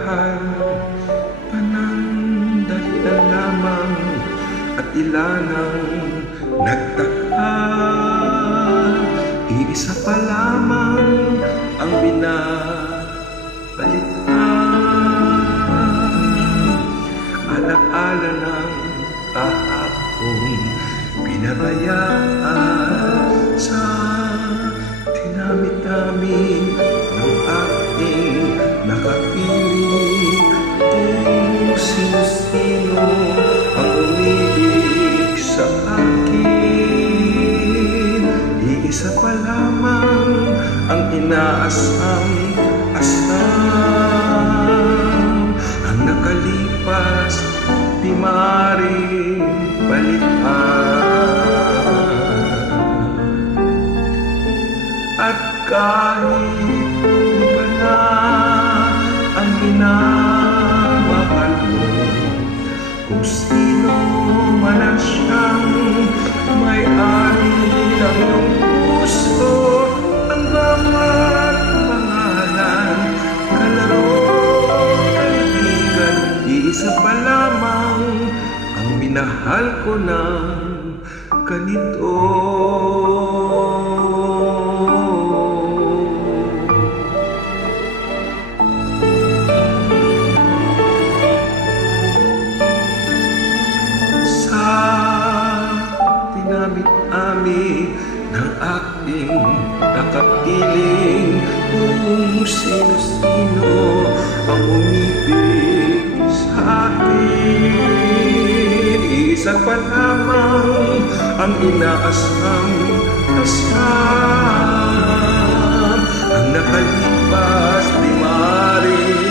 mahal, panandalian lamang at ilan ang nagtaka. Iisa pa lamang ang binabalitaan, alaala ng kahapon pinabayaan sa dinami-dami ng aking nakapiling. Kung sino-sino ang umibig sa akin, iisa pa lamang ang inaasam-asam. Ang nakalipas di maaaring balikan, at kahit iba na ang minamahal mo, kung sino man ang siyang may-ari ng iyong puso, ang bawat pangalan, kalaro, kaibigan, iisa pa lamang ang minahal ko ng ganito. Dinamit-ami ng aking nakapiling, kung sino-sino ang umibig sa akin, isa pa lamang ang inaasam-asam. Ang nakalipas di maaaring